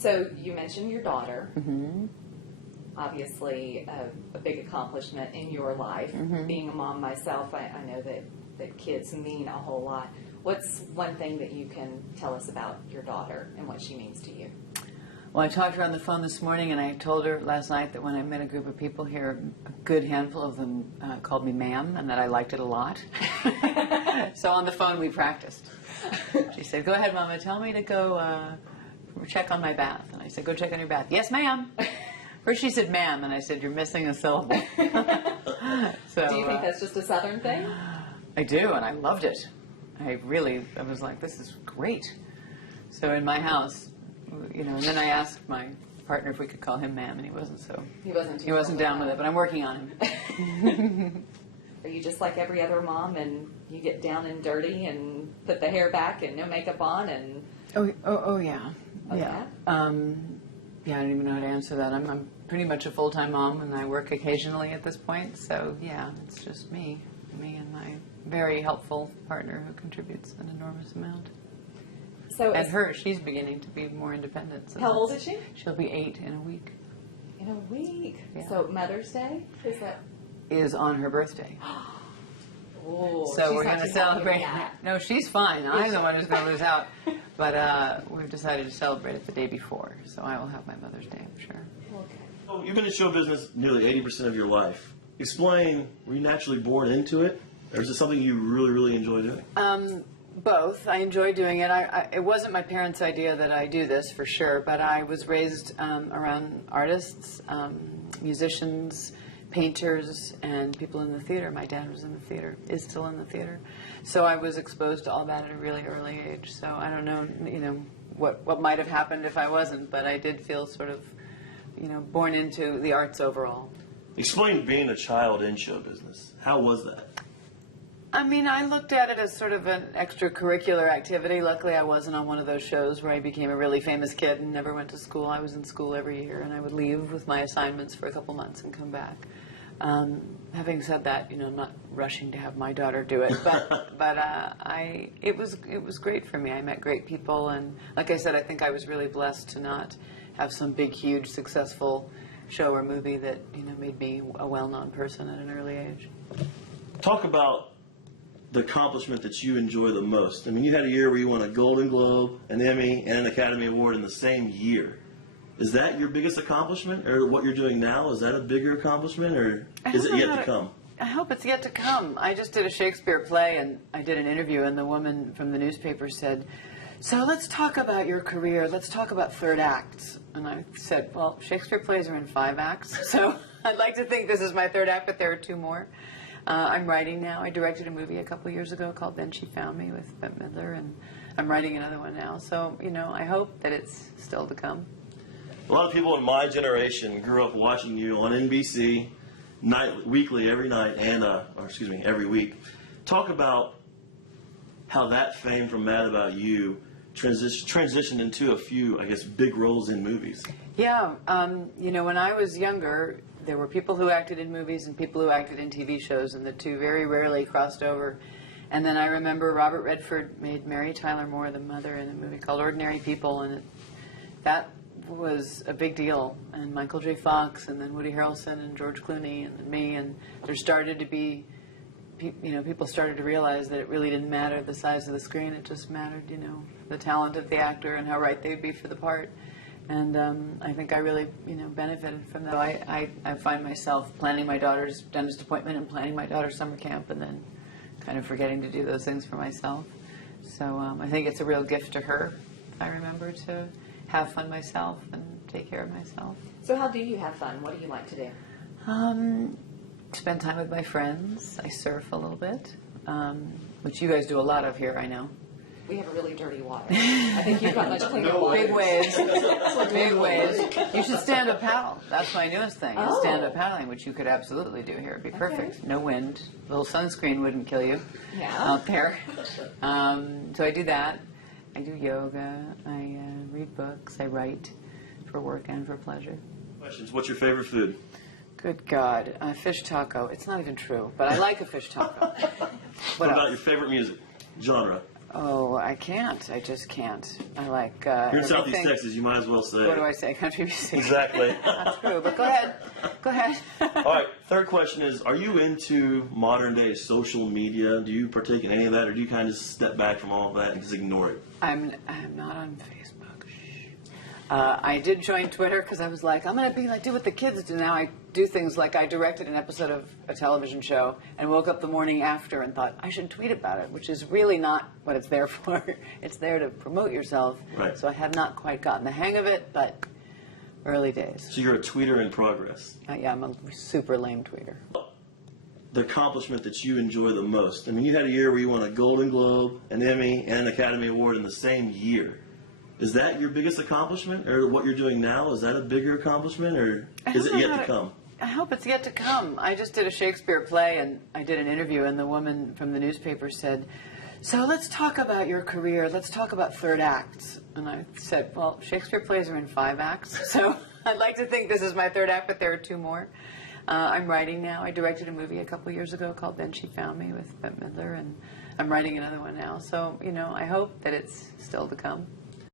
So you mentioned your daughter. Mm-hmm. Obviously, a big accomplishment in your life. Mm-hmm. Being a mom myself, I know that kids mean a whole lot. What's one thing that you can tell us about your daughter and what she means to you? Well, I talked to her on the phone this morning, and I told her last night that when I met a group of people here, a good handful of them called me ma'am, and that I liked it a lot. So on the phone, we practiced. She said, "Go ahead, Mama, tell me to go check on my bath." And I said, "Go check on your bath." "Yes, ma'am." First she said ma'am, and I said, "You're missing a syllable." So, do you think that's just a Southern thing? I do, and I loved it. I was like, this is great. So in my house, you know, and then I asked my partner if we could call him ma'am, and he wasn't down with it, but I'm working on him. Are you just like every other mom, and you get down and dirty and put the hair back and no makeup on and? Oh yeah, Okay. yeah. Yeah, I don't even know how to answer that. I'm pretty much a full-time mom, and I work occasionally at this point. So yeah, it's just me and my very helpful partner who contributes an enormous amount. So And she's beginning to be more independent. So how old is she? She'll be 8 in a week. In a week. Yeah. So Mother's Day Is on her birthday. Oh, So we're going to going celebrate. No, she's fine. I'm the one who's going to lose out. But we've decided to celebrate it the day before. So I will have my Mother's Day, I'm sure. Okay. So you've been in show business nearly 80% of your life. Explain, were you naturally born into it? Or is it something you really, really enjoy doing? Both. I enjoy doing it. It wasn't my parents' idea that I do this for sure, but I was raised around artists, musicians, painters, and people in the theater. My dad was in the theater, is still in the theater. So I was exposed to all that at a really early age. So I don't know, what might have happened if I wasn't, but I did feel sort of, born into the arts overall. Explain being a child in show business. How was that? I mean, I looked at it as sort of an extracurricular activity. Luckily, I wasn't on one of those shows where I became a really famous kid and never went to school. I was in school every year, and I would leave with my assignments for a couple months and come back. Having said that, I'm not rushing to have my daughter do it, but it was great for me. I met great people, and like I said, I think I was really blessed to not have some big, huge, successful show or movie that made me a well-known person at an early age. Talk about the accomplishment that you enjoy the most. I mean, you had a year where you won a Golden Globe, an Emmy, and an Academy Award in the same year. Is that your biggest accomplishment, or what you're doing now? Is that a bigger accomplishment, or is it yet to come? I hope it's yet to come. I just did a Shakespeare play, and I did an interview, and the woman from the newspaper said, "So let's talk about your career. Let's talk about third acts." And I said, well, Shakespeare plays are in 5 acts, so I'd like to think this is my third act, but there are 2 more. I'm writing now. I directed a movie a couple years ago called Then She Found Me with Bette Midler, and I'm writing another one now. So, I hope that it's still to come. A lot of people in my generation grew up watching you on NBC, weekly, every night, and every week. Talk about how that fame from Mad About You transitioned into a few, I guess, big roles in movies. Yeah, when I was younger, there were people who acted in movies and people who acted in TV shows, and the two very rarely crossed over. And then I remember Robert Redford made Mary Tyler Moore the mother in a movie called Ordinary People, and that was a big deal. And Michael J. Fox, and then Woody Harrelson, and George Clooney, and then me, and there started to be, people started to realize that it really didn't matter the size of the screen, it just mattered, the talent of the actor and how right they'd be for the part. And I think I really, benefited from that. I find myself planning my daughter's dentist appointment and planning my daughter's summer camp, and then kind of forgetting to do those things for myself. So I think it's a real gift to her, if I remember to have fun myself and take care of myself. So how do you have fun? What do you like to do? Spend time with my friends. I surf a little bit, which you guys do a lot of here, I know. We have a really dirty water. I think you've got much cleaner water. Big waves. Big waves. You should stand-up paddle. That's my newest thing, is stand-up paddling, which you could absolutely do here. It'd be perfect. Okay. No wind. A little sunscreen wouldn't kill you out there. So I do that. I do yoga. I read books. I write for work and for pleasure. Questions. What's your favorite food? Good God. Fish taco. It's not even true, but I like a fish taco. What about your favorite music? Genre? Oh, I can't. I just can't. I like. You're in Southeast everything. Texas. You might as well say. What do I say? Country music. Exactly. That's true. But go ahead. Go ahead. All right. Third question is: are you into modern day social media? Do you partake in any of that, or do you kind of just step back from all of that and just ignore it? I'm not on Facebook. I did join Twitter because I was like, I'm going to do what the kids do now. I do things like I directed an episode of a television show and woke up the morning after and thought I should tweet about it, which is really not what it's there for. It's there to promote yourself. Right. So I have not quite gotten the hang of it, but early days. So you're a tweeter in progress. Yeah, I'm a super lame tweeter. The accomplishment that you enjoy the most. I mean, you had a year where you won a Golden Globe, an Emmy, and an Academy Award in the same year. Is that your biggest accomplishment, or what you're doing now? Is that a bigger accomplishment, or is it yet to come? I hope it's yet to come. I just did a Shakespeare play, and I did an interview, and the woman from the newspaper said, so let's talk about your career. Let's talk about third acts. And I said, well, Shakespeare plays are in 5 acts, so I'd like to think this is my third act, but there are 2 more. I'm writing now. I directed a movie a couple years ago called Then She Found Me with Bette Midler, and I'm writing another one now. So, I hope that it's still to come.